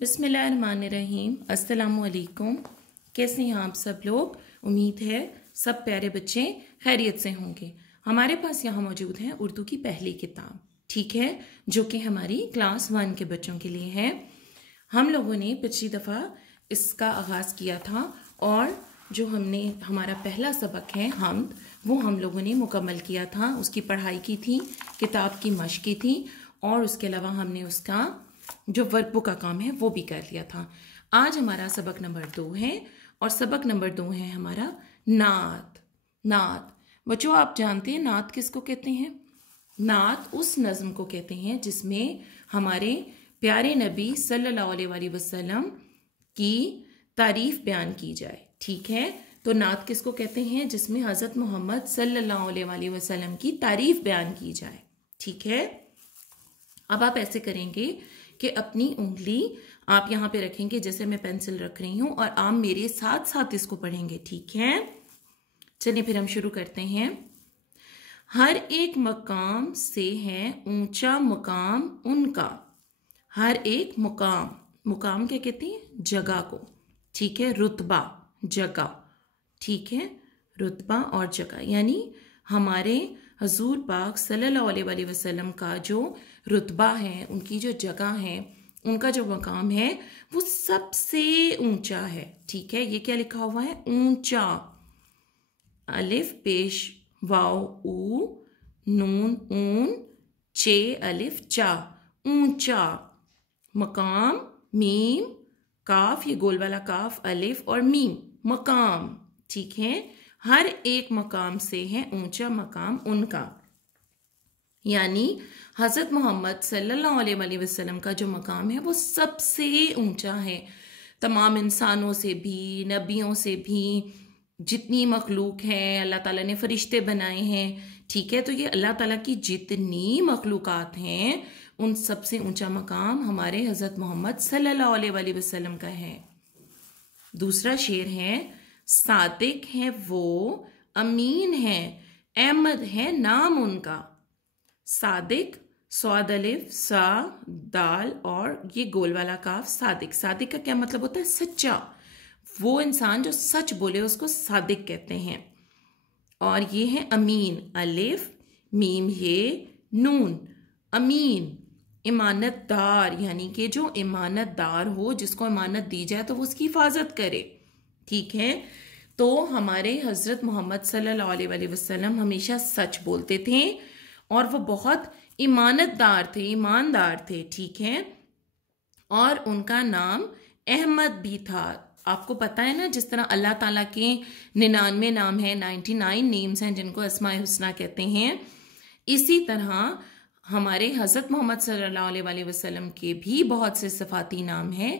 बिस्मिल्लाहिर्रहमानिर्रहीम। अस्सलामुअलैकुम। कैसे हैं आप सब लोग? उम्मीद है सब प्यारे बच्चे खैरियत से होंगे। हमारे पास यहाँ मौजूद है उर्दू की पहली किताब, ठीक है, जो कि हमारी क्लास 1 के बच्चों के लिए है। हम लोगों ने पिछली दफ़ा इसका आगाज़ किया था और जो हमने हमारा पहला सबक है हम्द, वो हम लोगों ने मुकम्मल किया था। उसकी पढ़ाई की थी, किताब की मश्क की थी और उसके अलावा हमने उसका जो वर्कबुक का काम है वो भी कर लिया था। आज हमारा सबक नंबर 2 है और सबक नंबर 2 है हमारा नात। नात बच्चों, आप जानते हैं नात किसको कहते हैं? नात उस नज़्म को कहते हैं जिसमें हमारे प्यारे नबी सल्लल्लाहु अलैहि वसल्लम की तारीफ बयान की जाए, ठीक है। तो नात किसको कहते हैं? जिसमें हज़रत मोहम्मद सल्लल्लाहु अलैहि वसल्लम की तारीफ बयान की जाए, ठीक है। अब आप ऐसे करेंगे कि अपनी उंगली आप यहाँ पे रखेंगे जैसे मैं पेंसिल रख रही हूँ और आप मेरे साथ साथ इसको पढ़ेंगे, ठीक है। चलिए फिर हम शुरू करते हैं। हर एक मकाम से है ऊंचा मुकाम उनका। हर एक मुकाम, मुकाम क्या कहते हैं? जगह को, ठीक है। रुतबा, जगह, ठीक है। रुतबा और जगह यानी हमारे हजूर पाक सल्लल्लाहु अलैहि वसल्लम का जो रुतबा है, उनकी जो जगह है, उनका जो मकाम है वो सबसे ऊंचा है, ठीक है। ये क्या लिखा हुआ है? ऊंचा। अलिफ पेश वाव ऊ नून ऊन चे अलिफ चा, ऊंचा। मकाम मीम काफ, ये गोल वाला काफ, अलिफ और मीम, मकाम, ठीक है। हर एक मकाम से है ऊंचा मकाम उनका, यानी हज़रत मोहम्मद सल्लल्लाहु अलैहि वसल्लम का जो मकाम है वो सबसे ऊंचा है। तमाम इंसानों से भी, नबियों से भी, जितनी मखलूक है, अल्लाह ताला ने फरिश्ते बनाए हैं, ठीक है। तो ये अल्लाह ताला की जितनी मखलूकात हैं उन सबसे ऊंचा मकाम हमारे हज़रत मोहम्मद सल्लल्लाहु अलैहि वसल्लम का है। दूसरा शेर है, सादिक है वो, अमीन है, अहमद है नाम उनका। सादिक, स्वाद अलिफ सा दाल और ये गोल वाला काफ, सादिक। सादिक का क्या मतलब होता है? सच्चा। वो इंसान जो सच बोले उसको सादिक कहते हैं। और ये है अमीन, अलिफ मीम ये नून, अमीन, इमानतदार, यानी कि जो इमानतदार हो, जिसको इमानत दी जाए तो वो उसकी हिफाजत करे, ठीक है। तो हमारे हज़रत मोहम्मद सल्लल्लाहु अलैहि वसल्लम हमेशा सच बोलते थे और वो बहुत इमानतदार थे, ईमानदार थे, ठीक है। और उनका नाम अहमद भी था। आपको पता है ना, जिस तरह अल्लाह ताला के 99 नाम हैं, 99 नेम्स हैं जिनको अस्माए हुस्ना कहते हैं, इसी तरह हमारे हज़रत मोहम्मद सल्लल्लाहु अलैहि वसल्लम के भी बहुत से सिफाती नाम हैं।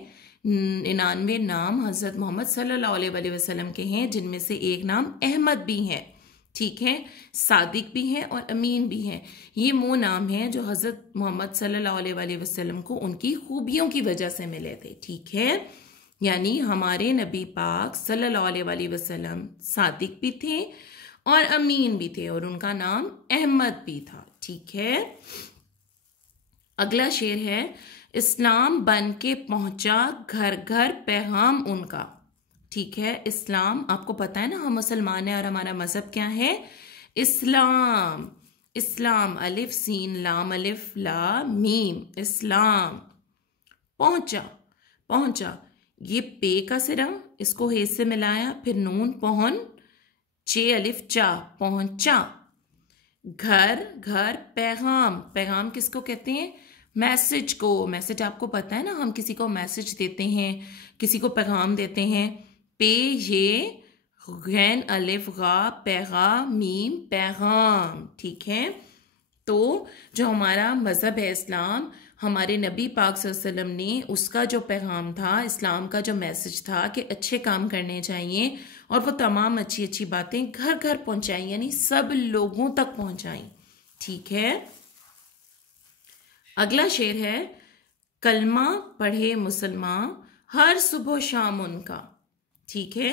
99 नाम हज़रत मोहम्मद सल्लल्लाहु अलैहि वसल्लम के हैं, जिनमें से एक नाम अहमद भी है, ठीक है। सादिक भी है और अमीन भी है। ये वो नाम है जो हज़रत मोहम्मद सल्लल्लाहु अलैहि वसल्लम को उनकी खूबियों की वजह से मिले थे, ठीक है। यानी हमारे नबी पाक सल्लल्लाहु अलैहि वसल्लम सादिक भी थे और अमीन भी थे और उनका नाम अहमद भी था, ठीक है। अगला शेर है, इस्लाम बन के पहुंचा घर घर पैगाम उनका, ठीक है। इस्लाम, आपको पता है ना हम मुसलमान हैं और हमारा मजहब क्या है? इस्लाम। इस्लाम, अलिफ सीन लाम अलिफ ला मीम, इस्लाम। पहुंचा, पहुंचा, ये पे का सिरा, इसको हे से मिलाया, फिर नून पहुन चे अलिफ चा, पहुंचा। घर घर पैगाम, पैगाम किसको कहते हैं? मैसेज को। मैसेज आपको पता है ना, हम किसी को मैसेज देते हैं, किसी को पैगाम देते हैं। पे ये गैन अलिफ गा, पैगा मीम, पैगाम, ठीक है। तो जो हमारा मज़हब है इस्लाम, हमारे नबी पाक सल्लल्लाहु अलैहि वसल्लम ने उसका जो पैगाम था, इस्लाम का जो मैसेज था कि अच्छे काम करने चाहिए और वो तमाम अच्छी अच्छी बातें घर घर पहुंचाई, यानी सब लोगों तक पहुंचाई, ठीक है। अगला शेर है, कलमा पढ़े मुसलमान हर सुबह शाम उनका, ठीक है।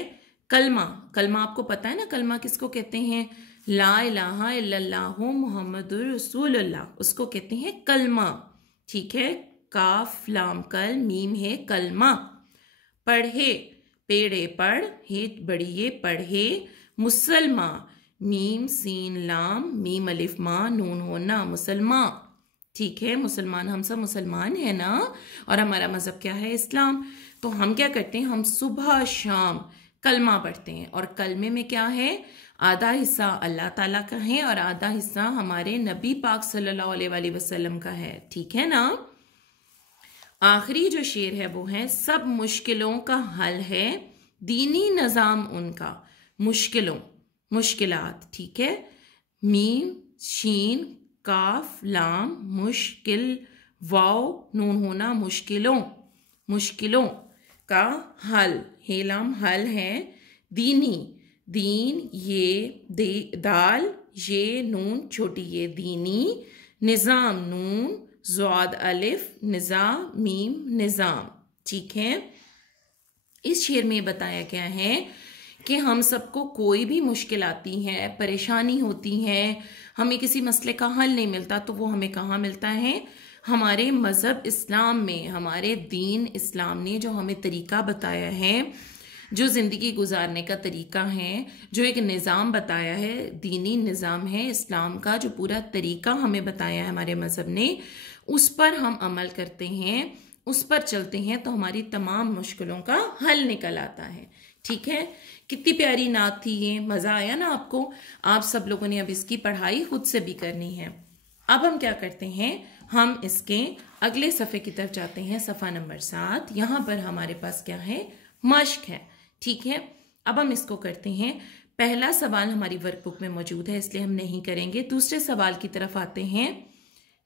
कलमा, कलमा आपको पता है ना, कलमा किसको कहते हैं? ला इलाहा इल्लल्लाहु मुहम्मदुर रसूलुल्लाह, उसको कहते हैं कलमा, ठीक है। काफ लाम कल, मीम है कलमा। पढ़े, पेड़े पढ़, हे बड़ी ये पढ़े, मुसलमा, मीम सीन लाम, मीम अलिफ माँ, नून होना, मुसलमान। ठीक है, मुसलमान, हम सब मुसलमान है ना, और हमारा मजहब क्या है? इस्लाम। तो हम क्या करते हैं? हम सुबह शाम कलमा पढ़ते हैं, और कलमे में क्या है? आधा हिस्सा अल्लाह ताला का है और आधा हिस्सा हमारे नबी पाक सल्लल्लाहु अलैहि वसल्लम का है। ठीक है ना। आखिरी जो शेर है वो है, सब मुश्किलों का हल है दीनी निज़ाम उनका, मुश्किलों, मुश्किलात। ठीक है, मीम शीन काफ लाम, मुश्किल, वाव, नून होना, मुश्किलों, मुश्किलों का हल, हे लाम हल है, दीनी, दीन ये दाल, ये नून छोटी ये दीनी, निज़ाम नून, ज़ाद अलिफ, निज़ाम मीम निज़ाम। ठीक है, इस शेर में बताया गया है कि हम सबको कोई भी मुश्किल आती है, परेशानी होती है, हमें किसी मसले का हल नहीं मिलता, तो वो हमें कहाँ मिलता है? हमारे मज़हब इस्लाम में, हमारे दीन इस्लाम ने जो हमें तरीका बताया है, जो ज़िंदगी गुजारने का तरीका है, जो एक निज़ाम बताया है, दीनी निज़ाम है इस्लाम का, जो पूरा तरीका हमें बताया है हमारे मज़हब ने, उस पर हम अमल करते हैं, उस पर चलते हैं, तो हमारी तमाम मुश्किलों का हल निकल आता है। ठीक है, कितनी प्यारी नात थी ये, मज़ा आया ना आपको? आप सब लोगों ने अब इसकी पढ़ाई खुद से भी करनी है। अब हम क्या करते हैं? हम इसके अगले सफ़े की तरफ जाते हैं, सफ़ा नंबर 7। यहाँ पर हमारे पास क्या है? मश्क है। ठीक है, अब हम इसको करते हैं। पहला सवाल हमारी वर्कबुक में मौजूद है, इसलिए हम नहीं करेंगे। दूसरे सवाल की तरफ आते हैं।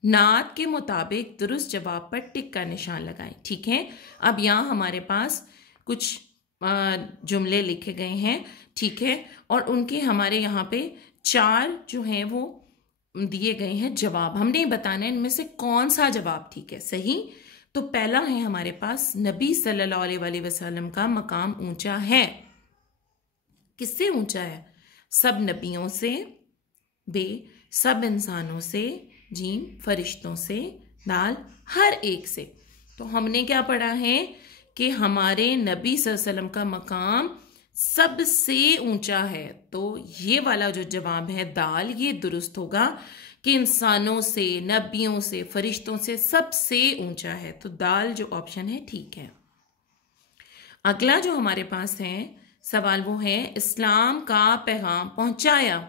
नात के मुताबिक दुरुस्त जवाब पर टिक का निशान लगाएं। ठीक है, अब यहाँ हमारे पास कुछ जुमले लिखे गए हैं। ठीक है, और उनके हमारे यहाँ पे 4 जो हैं वो दिए गए हैं जवाब। हमने बताना है इनमें से कौन सा जवाब ठीक है, सही। तो पहला है हमारे पास, नबी सल्लल्लाहु अलैहि वसल्लम का मकाम ऊंचा है। किससे ऊंचा है? सब नबियों से, बे सब इंसानों से, जीम फरिश्तों से, दाल हर एक से। तो हमने क्या पढ़ा है कि हमारे नबी सल्लल्लाहु अलैहि वसल्लम का मकाम सबसे ऊंचा है। तो ये वाला जो जवाब है दाल, ये दुरुस्त होगा कि इंसानों से, नबियों से, फरिश्तों से सबसे ऊंचा है। तो दाल जो ऑप्शन है ठीक है। अगला जो हमारे पास है सवाल वो है, इस्लाम का पैगाम पहुंचाया।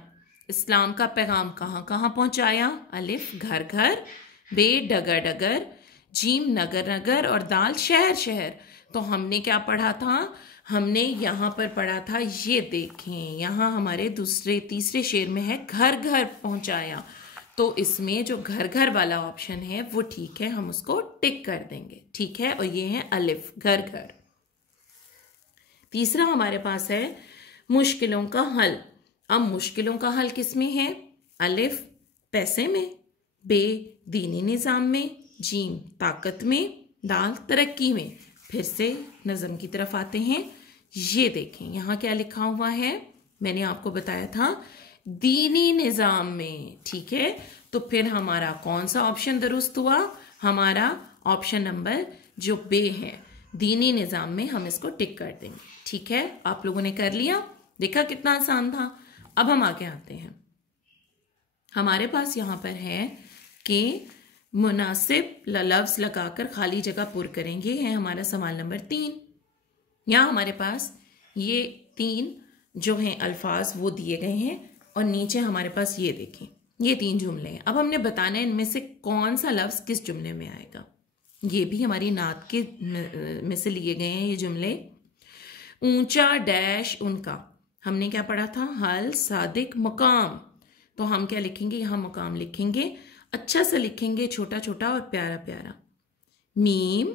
इस्लाम का पैगाम कहाँ कहाँ पहुंचाया? अलिफ घर घर, बे डगर डगर, जीम नगर नगर, और दाल शहर शहर। तो हमने क्या पढ़ा था? हमने यहाँ पर पढ़ा था, ये देखें यहाँ हमारे दूसरे तीसरे शेर में है घर घर पहुंचाया। तो इसमें जो घर घर वाला ऑप्शन है वो ठीक है, हम उसको टिक कर देंगे। ठीक है, और ये है अलिफ घर घर। तीसरा हमारे पास है मुश्किलों का हल। अब मुश्किलों का हल किस में है? अलिफ पैसे में, बे दीनी निज़ाम में, जीम ताकत में, दाल तरक्की में। फिर से नज़म की तरफ आते हैं। ये देखें यहाँ क्या लिखा हुआ है, मैंने आपको बताया था दीनी निज़ाम में। ठीक है, तो फिर हमारा कौन सा ऑप्शन दुरुस्त हुआ? हमारा ऑप्शन नंबर जो बे है, दीनी निज़ाम में, हम इसको टिक कर देंगे। ठीक है, आप लोगों ने कर लिया, देखा कितना आसान था। अब हम आगे आते हैं। हमारे पास यहाँ पर है कि मुनासिब लफ्ज़ लगाकर खाली जगह पुर करेंगे, है हमारा सवाल नंबर 3। यहाँ हमारे पास ये 3 जो हैं अल्फाज वो दिए गए हैं, और नीचे हमारे पास ये देखें, ये 3 जुमले हैं। अब हमने बताना है इनमें से कौन सा लफ्ज़ किस जुमले में आएगा। ये भी हमारी नात के में से लिए गए हैं ये जुमले। ऊंचा डैश उनका, हमने क्या पढ़ा था? हल सादिक मकाम। तो हम क्या लिखेंगे? यहाँ मकाम लिखेंगे, अच्छा सा लिखेंगे, छोटा छोटा और प्यारा प्यारा। मीम,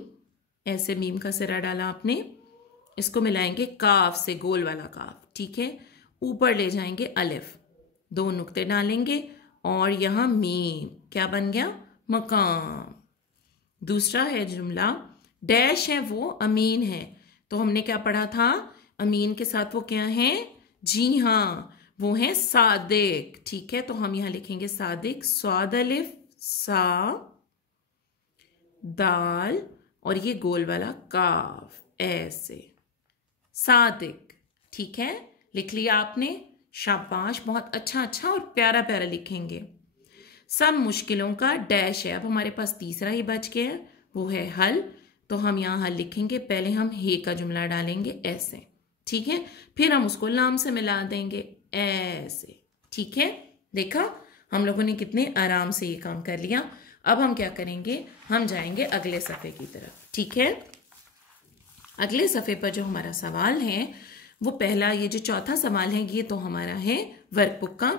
ऐसे मीम का सिरा डाला आपने, इसको मिलाएंगे काफ से, गोल वाला काफ। ठीक है, ऊपर ले जाएंगे अलिफ, 2 नुक्ते डालेंगे, और यहाँ मीम क्या बन गया? मकाम। दूसरा है जुमला, डैश है वो अमीन है। तो हमने क्या पढ़ा था? अमीन के साथ वो क्या है? जी हाँ, वो है सादिक। ठीक है, तो हम यहाँ लिखेंगे सादिक, स्वाद अलिफ सा दाल और ये गोल वाला काफ, ऐसे सादिक। ठीक है, लिख लिया आपने, शाबाश, बहुत अच्छा अच्छा और प्यारा प्यारा लिखेंगे। सब मुश्किलों का डैश है। अब हमारे पास तीसरा ही बच गया है, वो है हल। तो हम यहाँ हल लिखेंगे, पहले हम हे का जुमला डालेंगे ऐसे, ठीक है, फिर हम उसको लाम से मिला देंगे ऐसे। ठीक है, देखा हम लोगों ने कितने आराम से ये काम कर लिया। अब हम क्या करेंगे, हम जाएंगे अगले सफ़े की तरफ। ठीक है, अगले सफ़े पर जो हमारा सवाल है वो पहला, ये जो चौथा सवाल है ये तो हमारा है वर्कबुक का।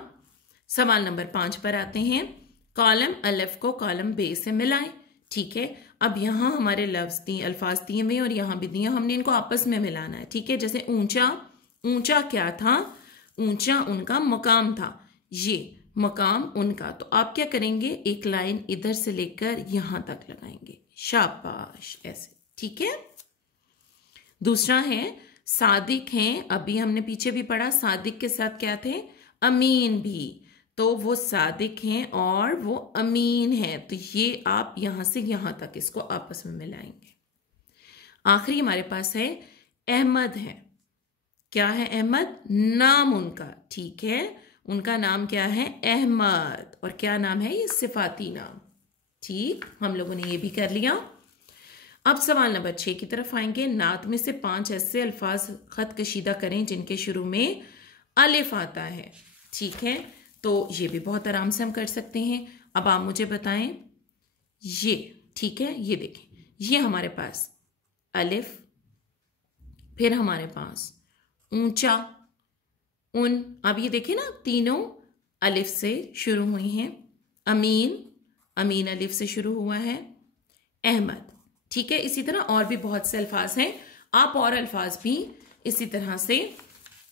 सवाल नंबर 5 पर आते हैं। कॉलम अलिफ को कॉलम बे से मिलाएं। ठीक है, अब यहाँ हमारे लफ्ज दिए, अल्फाज दिए हुए और यहाँ भी दिए, हमने इनको आपस में मिलाना है। ठीक है, जैसे ऊंचा, ऊंचा क्या था, ऊंचा उनका मकाम था, ये मकाम उनका। तो आप क्या करेंगे, एक लाइन इधर से लेकर यहां तक लगाएंगे, शाबाश, ऐसे। ठीक है, दूसरा है सादिक हैं, अभी हमने पीछे भी पढ़ा, सादिक के साथ क्या थे, अमीन भी, तो वो सादिक हैं और वो अमीन हैं, तो ये आप यहां से यहां तक इसको आपस में मिलाएंगे। आखिरी हमारे पास है अहमद है, क्या है अहमद, नाम उनका। ठीक है, उनका नाम क्या है, अहमद, और क्या नाम है, ये सिफाती नाम। ठीक, हम लोगों ने ये भी कर लिया। अब सवाल नंबर 6 की तरफ आएंगे। नात में से 5 ऐसे अल्फाज खत कशीदा करें जिनके शुरू में अलिफ आता है। ठीक है, तो ये भी बहुत आराम से हम कर सकते हैं। अब आप मुझे बताएं ये, ठीक है, ये देखें, ये हमारे पास अलिफ, फिर हमारे पास ऊंचा, उन, अब ये देखें ना, तीनों अलिफ से शुरू हुई हैं। अमीन, अमीन अलिफ से शुरू हुआ है। अहमद, ठीक है, इसी तरह और भी बहुत से अल्फाज हैं, आप और अल्फाज भी इसी तरह से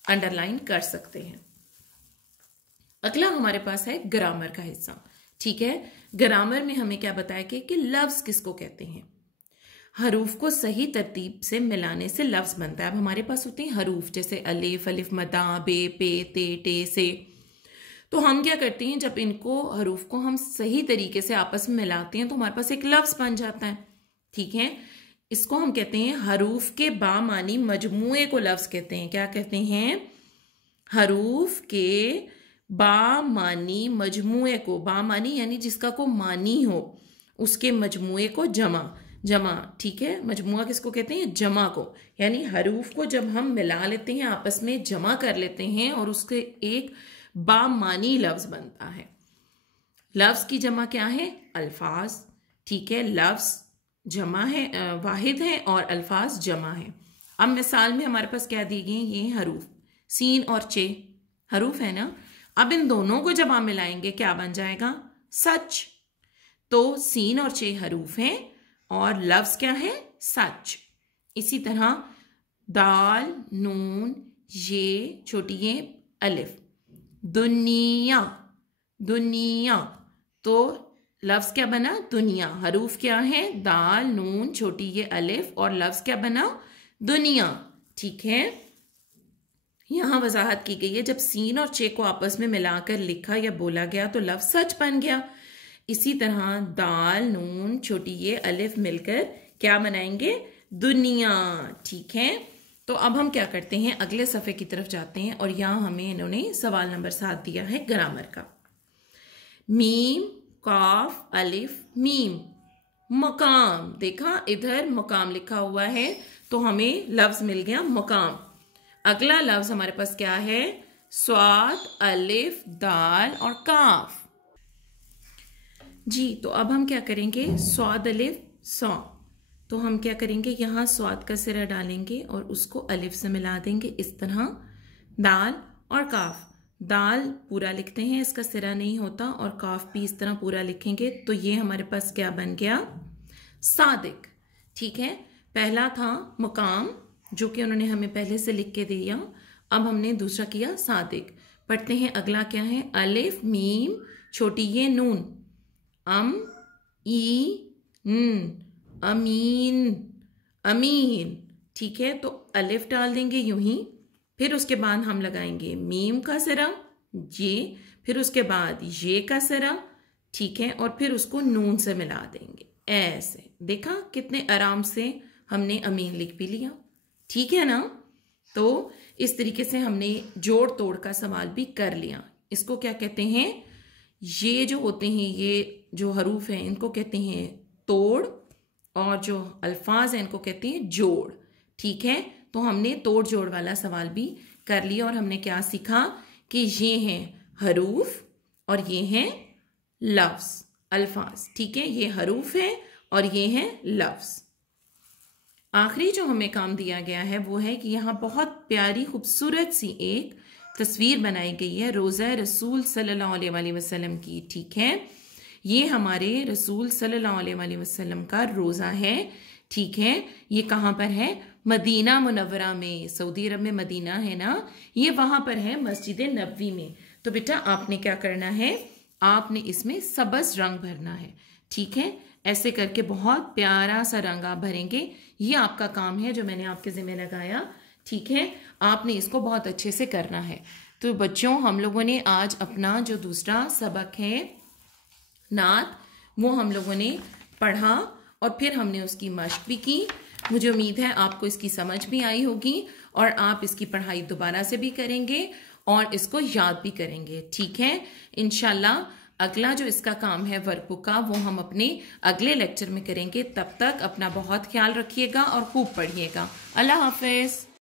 अंडरलाइन कर सकते हैं। अगला हमारे पास है ग्रामर का हिस्सा। ठीक है, ग्रामर में हमें क्या बताया कि लफ्ज किसको कहते हैं, हरूफ को सही तरतीब से मिलाने से लफ्ज बनता है। अब हमारे पास होते हैं हरूफ, जैसे अलिफ, अलिफ मदा, बे, पे, ते, टे, से। तो हम क्या करते हैं, जब इनको हरूफ को हम सही तरीके से आपस में मिलाते हैं तो हमारे पास एक लफ्ज बन जाता है। ठीक है, इसको हम कहते हैं हरूफ के बामानी मजमूए को लफ्ज कहते हैं। क्या कहते हैं, हरूफ के बामानी मजमूए को, बामानी यानी जिसका को मानी हो, उसके मजमूए को जमा, जमा। ठीक है, मजमुआ किसको कहते हैं, जमा को, यानी हरूफ को जब हम मिला लेते हैं, आपस में जमा कर लेते हैं और उसके एक बामानी लफ्ज बनता है। लफ्ज की जमा क्या है, अल्फाज। ठीक है, लफ्ज जमा है, वाहिद है, और अल्फाज जमा है। अब मिसाल में हमारे पास क्या दी गई, ये हरूफ, सीन और चे हरूफ है ना। अब इन दोनों को जब आप मिलाएंगे क्या बन जाएगा, सच। तो सीन और चे हरूफ हैं और लफ्ज क्या है, सच। इसी तरह दाल, नून, ये छोटी ये अलिफ, दुनिया, दुनिया, तो लफ्ज क्या बना, दुनिया। हरूफ क्या है, दाल, नून, छोटी ये अलिफ, और लफ्ज क्या बना, दुनिया। ठीक है, यहां वजाहत की गई है, जब सीन और चे को आपस में मिलाकर लिखा या बोला गया तो लफ्ज सच बन गया। इसी तरह दाल, नून, छोटी ये अलिफ मिलकर क्या बनाएंगे, दुनिया। ठीक है, तो अब हम क्या करते हैं, अगले सफ़े की तरफ जाते हैं और यहाँ हमें इन्होंने सवाल नंबर 7 दिया है ग्रामर का। मीम, काफ, अलिफ, मीम, मकाम। देखा इधर मकाम लिखा हुआ है तो हमें लफ्ज मिल गया मकाम। अगला लफ्ज हमारे पास क्या है, स्वाद, अलिफ, दाल और काफ। जी, तो अब हम क्या करेंगे, स्वाद, अलिफ, सौ। तो हम क्या करेंगे, यहाँ स्वाद का सिरा डालेंगे और उसको अलिफ से मिला देंगे इस तरह। दाल और काफ, दाल पूरा लिखते हैं, इसका सिरा नहीं होता, और काफ भी इस तरह पूरा लिखेंगे, तो ये हमारे पास क्या बन गया, सादिक। ठीक है, पहला था मकाम जो कि उन्होंने हमें पहले से लिख के दिया, अब हमने दूसरा किया सादिक। पढ़ते हैं अगला क्या है, अलिफ, मीम, छोटी ये नून, अम, ई, न, अमीन, अमीन। ठीक है, तो अलिफ डाल देंगे यूं ही, फिर उसके बाद हम लगाएंगे मीम का सिरा, ये, फिर उसके बाद ये का सिरा। ठीक है, और फिर उसको नून से मिला देंगे ऐसे। देखा कितने आराम से हमने अमीन लिख भी लिया, ठीक है ना। तो इस तरीके से हमने जोड़ तोड़ का सवाल भी कर लिया। इसको क्या कहते हैं, ये जो होते हैं ये जो हरूफ हैं इनको कहते हैं तोड़, और जो अल्फाज हैं इनको कहते हैं जोड़, ठीक है। तो हमने तोड़ जोड़ वाला सवाल भी कर लिया और हमने क्या सीखा कि ये हैं हरूफ और ये हैं लफ्ज, अल्फाज, ठीक है। ये हरूफ है और ये हैं लफ्ज। आखिरी जो हमें काम दिया गया है वो है कि यहाँ बहुत प्यारी खूबसूरत सी एक तस्वीर बनाई गई है रोज़ा रसूल सल्लल्लाहु अलैहि वसल्लम की, ठीक है। ये हमारे रसूल सल्लल्लाहु अलैहि वसल्लम का रोज़ा है, ठीक है। ये कहाँ पर है, मदीना मुनव्वरा में, सऊदी अरब में मदीना है ना, ये वहां पर है मस्जिद नबवी में। तो बेटा आपने क्या करना है, आपने इसमें सबज रंग भरना है, ठीक है। ऐसे करके बहुत प्यारा सा रंग आप भरेंगे, ये आपका काम है जो मैंने आपके जिम्मे लगाया, ठीक है। आपने इसको बहुत अच्छे से करना है। तो बच्चों हम लोगों ने आज अपना जो दूसरा सबक है नात, वो हम लोगों ने पढ़ा और फिर हमने उसकी मश्क भी की। मुझे उम्मीद है आपको इसकी समझ भी आई होगी और आप इसकी पढ़ाई दोबारा से भी करेंगे और इसको याद भी करेंगे, ठीक है। इंशाल्लाह अगला जो इसका काम है वर्कबुक का वो हम अपने अगले लेक्चर में करेंगे। तब तक अपना बहुत ख्याल रखिएगा और खूब पढ़िएगा। अल्लाह हाफिज।